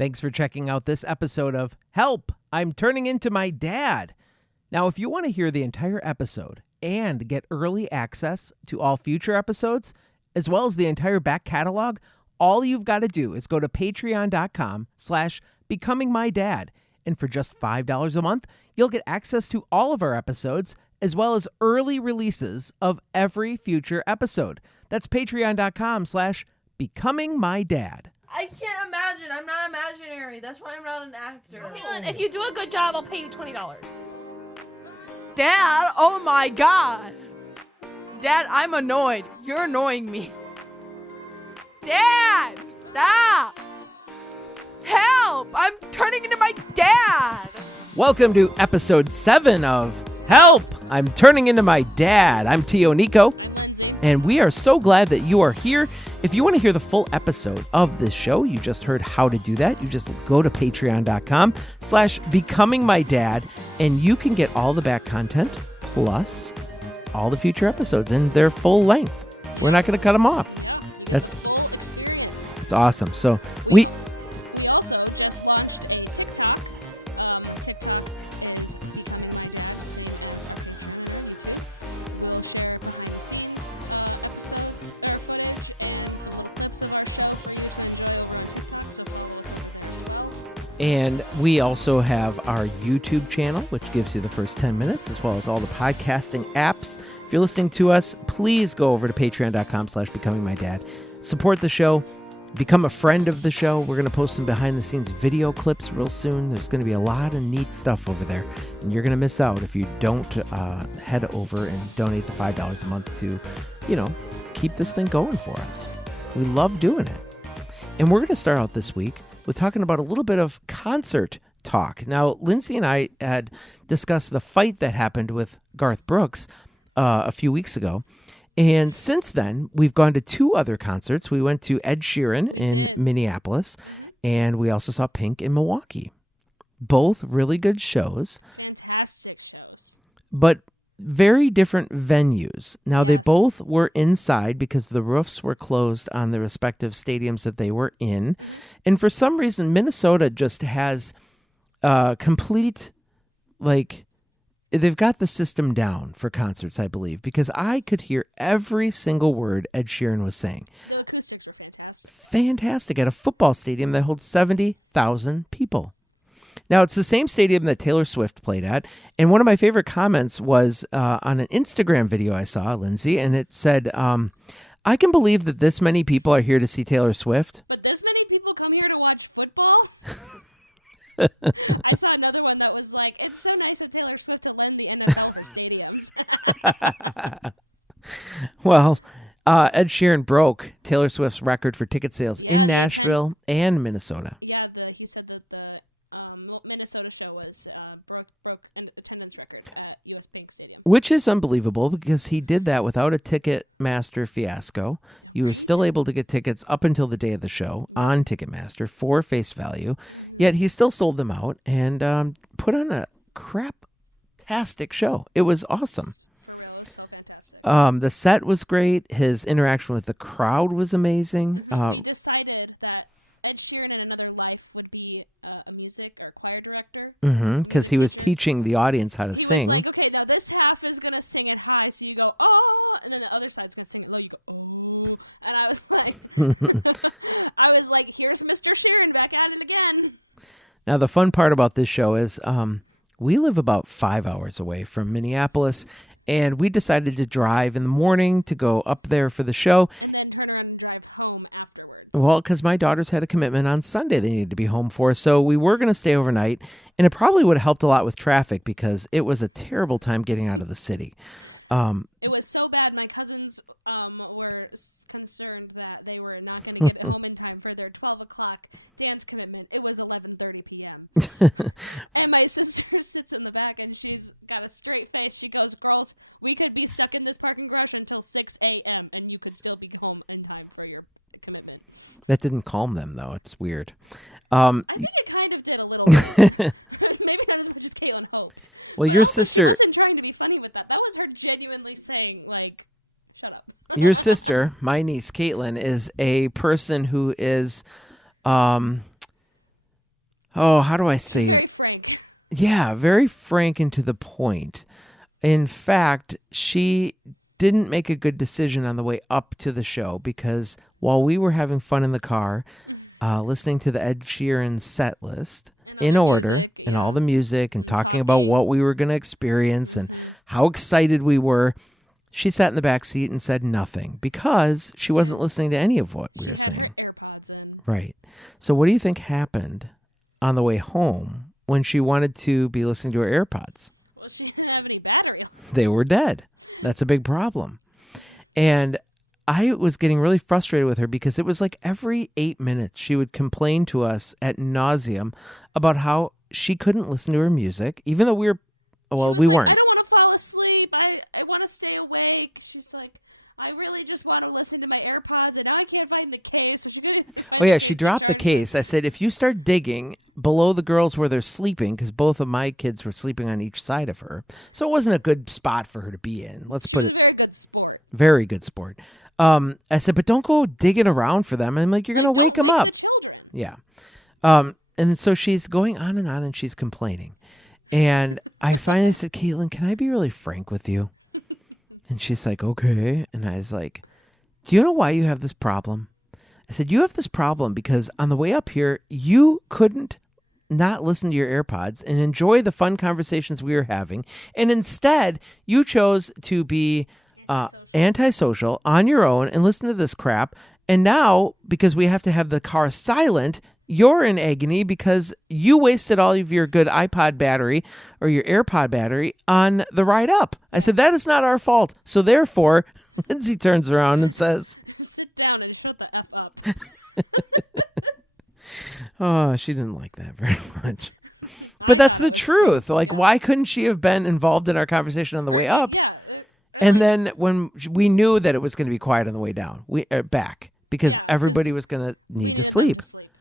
Thanks for checking out this episode of Help, I'm Turning Into My Dad. Now, if you want to hear the entire episode and get early access to all future episodes, as well as the entire back catalog, all you've got to do is go to patreon.com/becomingmydad. And for just $5 a month, you'll get access to all of our episodes, as well as early releases of every future episode. That's patreon.com/becomingmydad. I can't imagine. I'm not imaginary. That's why I'm not an actor. Caitlin, if you do a good job, I'll pay you $20. Dad, oh my God. Dad, I'm annoyed. You're annoying me. Dad, stop. Help, I'm turning into my dad. Welcome to episode 7 of Help, I'm Turning Into My Dad. I'm Tio Nico. I'm Lindsay. And we are so glad that you are here. If you want to hear the full episode of this show, you just heard how to do that. You just go to patreon.com/becomingmydad, and you can get all the back content plus all the future episodes in their full length. Yeah. We're not going to cut them off. Yeah, you get the full experience. It's awesome. So we also just launched a TikTok. TikTok is Becoming My Dad, same as our Patreon and our YouTube. We'll share behind the scenes episodes or footage and some little clips of our show for you to enjoy over on TikTok, so follow us over there as well. And we also have our YouTube channel, which gives you the first 10 minutes, as well as all the podcasting apps. If you're listening to us, please go over to patreon.com/becomingmydad. Support the show. Become a friend of the show. We're going to post some behind-the-scenes video clips real soon. There's going to be a lot of neat stuff over there, and you're going to miss out if you don't head over and donate the $5 a month to, keep this thing going for us. We love doing it. And we're going to start out this week with talking about a little bit of concert talk. Now, Lindsay and I had discussed the fight that happened with Garth Brooks a few weeks ago. And since then, we've gone to 2 other concerts. We went to Ed Sheeran in Minneapolis, and we also saw Pink in Milwaukee. Both really good shows. Fantastic shows. But very different venues. Now, They Yes. both were inside because the roofs were closed on the respective stadiums that they were in. And for some reason, Minnesota just has complete, they've got the system down for concerts, I believe, because I could hear every single word Ed Sheeran was saying. The acoustics were fantastic. Fantastic at a football stadium that holds 70,000 people. Now, it's the same stadium that Taylor Swift played at, and one of my favorite comments was on an Instagram video I saw, Lindsay, and it said, I can believe that this many people are here to see Taylor Swift. But this many people come here to watch football? I saw another one that was like, it's so nice of Taylor Swift to lend the NFL her stadiums. Well, Ed Sheeran broke Taylor Swift's record for ticket sales in Nashville and Minnesota. Yeah, he said that the Minnesota show was broke an attendance record at US Bank Stadium. Which is unbelievable because he did that without a Ticketmaster fiasco. You were still able to get tickets up until the day of the show on Ticketmaster for face value. Yet he still sold them out and put on a crap-tastic show. It was awesome. For real, it was so fantastic. The set was great. His interaction with the crowd was amazing. We decided that Ed Sheeran in another life would be a music or choir director. Because he was teaching the audience how to sing. He was like, okay, now this half is going to sing it high, so you go, oh, and then the other side's going to sing it low, you go, oh. And I was like, here's Mr. Sheeran back at it again. Now, the fun part about this show is we live about 5 hours away from Minneapolis, and we decided to drive in the morning to go up there for the show. And then turn around and drive home afterwards. Well, because my daughters had a commitment on Sunday they needed to be home for. So we were going to stay overnight. And it probably would have helped a lot with traffic because it was a terrible time getting out of the city. It was so bad. My cousins were concerned that they were not going to get home in time for their 12 o'clock dance commitment. It was 11:30 p.m. And my sister sits in the back and she's got a straight face. She goes, girls, we could be stuck in this parking garage until 6 a.m. and you could still be home in time for your commitment. That didn't calm them, though. It's weird. I think it kind of did a little bit. Maybe not as much as Caitlin hoped. Well, but your also, sister... she wasn't trying to be funny with that. That was her genuinely saying, like, shut up. Your sister, my niece, Caitlin, is a person who is how do I say She's it? very frank. Yeah, very frank and to the point. In fact, she didn't make a good decision on the way up to the show because while we were having fun in the car, listening to the Ed Sheeran set list in order music, and all the music and talking about talking. what we were going to experience and how excited we were, she sat in the back seat and said nothing because she wasn't listening to any of what we She were had saying. her AirPods in. Right. So what do you think happened on the way home when she wanted to be listening to her AirPods? Well, she didn't have any battery left. They were dead. That's a big problem. And I was getting really frustrated with her because it was like every 8 minutes she would complain to us at nauseum about how she couldn't listen to her music, even though we were, well, She was we like, weren't. I don't want to fall asleep. I want to stay awake. She's like, I really just want to listen to my AirPods, and now I can't find the case. So she couldn't even find Oh the yeah, case. she to dropped the charge case. I said, if you start digging below the girls where they're sleeping, because both of my kids were sleeping on each side of her, so it wasn't a good spot for her to be in. She was a very good sport. very good sport. I said, but don't go digging around for them. I'm like, you're Like, going to wake don't them wake up. the children. Yeah. And so she's going on and she's complaining. And I finally said, Caitlin, can I be really frank with you? And she's like, okay. And I was like, do you know why you have this problem? I said, you have this problem because on the way up here, you couldn't not listen to your AirPods and enjoy the fun conversations we were having. And instead, you chose to be antisocial on your own and listen to this crap. And now, because we have to have the car silent, you're in agony because you wasted all of your good iPod battery or your AirPod battery on the ride up. I said, that is not our fault. So therefore, Lindsay turns around and says, Sit down and shut the F up. oh, she didn't like that very much. I But that's thought it the was truth. funny. Like, Yeah. why couldn't she have been involved in our conversation on the way up? Yeah. And then when we knew that it was going to be quiet on the way down, we back because Yeah, 'cause everybody was going to we need to needed sleep. them to sleep.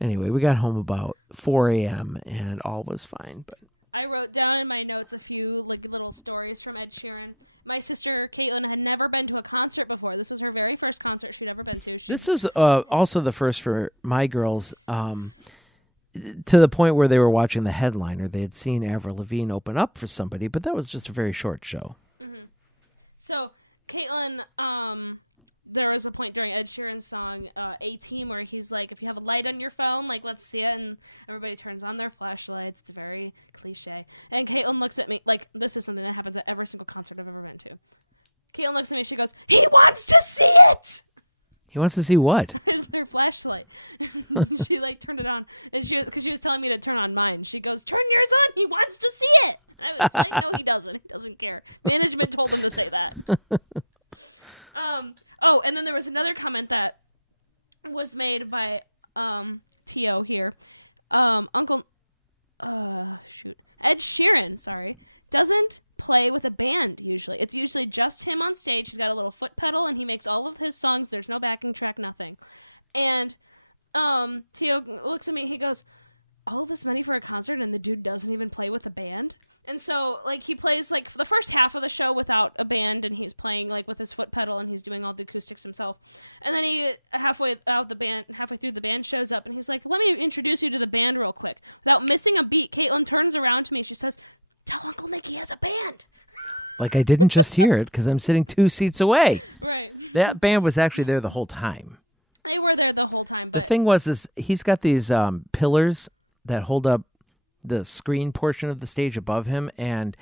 Anyway, we got home about 4 a.m. and all was fine. But I wrote down in my notes a few like little stories from Ed Sheeran. My sister Caitlin had never been to a concert before. This was her very first concert she'd ever been to. this was also the first for my girls, to the point where they were watching the headliner. They had seen Avril Lavigne open up for somebody, but that was just a very short show. So Caitlin, there was a point during Ed Sheeran's song A-Team where he's like, if you have a light on your phone, like, let's see it. And everybody turns on their flashlights. It's very cliche. And Caitlin looks at me, like, this is something that happens at every single concert I've ever been to. Caitlin looks at me, she goes, he wants to see it! He wants to see what? Is their flashlight. She, like, turned it on. And because she was telling me to turn on mine. She goes, turn yours on. He wants to see it. I was like, no, he doesn't. He doesn't care. Management told him to say that. Oh, and then there was another comment that was made by T.O. here. Ed Sheeran, sorry, doesn't play with a band usually. It's usually just him on stage. He's got a little foot pedal and he makes all of his songs. There's no backing track, nothing. And T.O. looks at me, he goes, all of this money for a concert and the dude doesn't even play with a band? And so, like, he plays, like, for the first half of the show without a band, and he's playing, like, with his foot pedal, and he's doing all the acoustics himself. And then he, halfway through the band shows up, and he's like, let me introduce you to the band real quick. Without missing a beat, Caitlin turns around to me, she says, tell Uncle Nick he has a band. Like, I didn't just hear it because I'm sitting 2 seats away. Right. That band was actually there the whole time. They were there the whole time, but... The thing is he's got these pillars that hold up the screen portion of the stage above him, and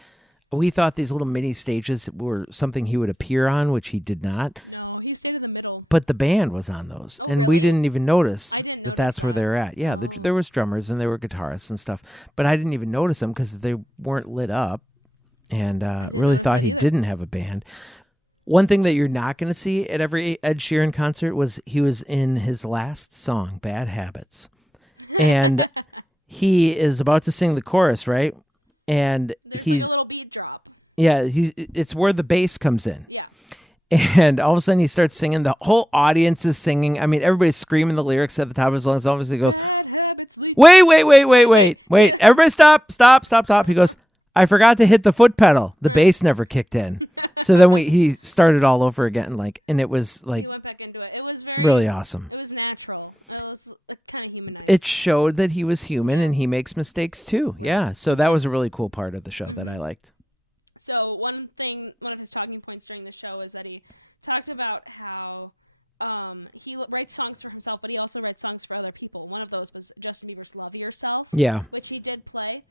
we thought these little mini stages were something he would appear on, which he did not. No, he stayed in the middle. But the band was on those, Oh, and really? we didn't even notice. I didn't notice that's where that. they're at. Yeah, Oh. there was drummers and there were guitarists and stuff, but I didn't even notice them because they weren't lit up, and didn't really notice thought that he either. didn't have a band. One thing that you're not going to see at every Ed Sheeran concert was he was in his last song, Bad Habits, and he is about to sing the chorus, right? And There's like a little beat drop. yeah, it's where the bass comes in. Yeah. And all of a sudden he starts singing. The whole audience is singing. I mean, everybody's screaming the lyrics at the top of his lungs. Obviously, he goes, Bad habits lead... wait. Everybody stop. He goes, I forgot to hit the foot pedal. The bass never kicked in. So then he started all over again, and it was like he went back into it. It was very really awesome. It was natural. It was kind of humanized. It showed that he was human and he makes mistakes too. Right. Yeah. So that was a really cool part of the show that I liked. So one of his talking points during the show is that he talked about how he writes songs for himself, but he also writes songs for other people. One of those was Justin Bieber's Love Yourself, which he did play.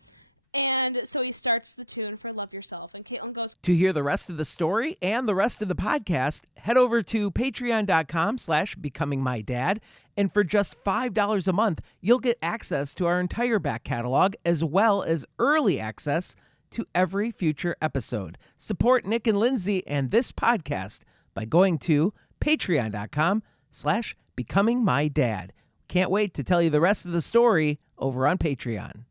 And so he starts the tune for Love Yourself. And Caitlin goes, to hear the rest of the story and the rest of the podcast, head over to patreon.com/becomingmydad. And for just $5 a month, you'll get access to our entire back catalog, as well as early access to every future episode. Support Nick and Lindsay and this podcast by going to patreon.com/becomingmydad. Can't wait to tell you the rest of the story over on Patreon.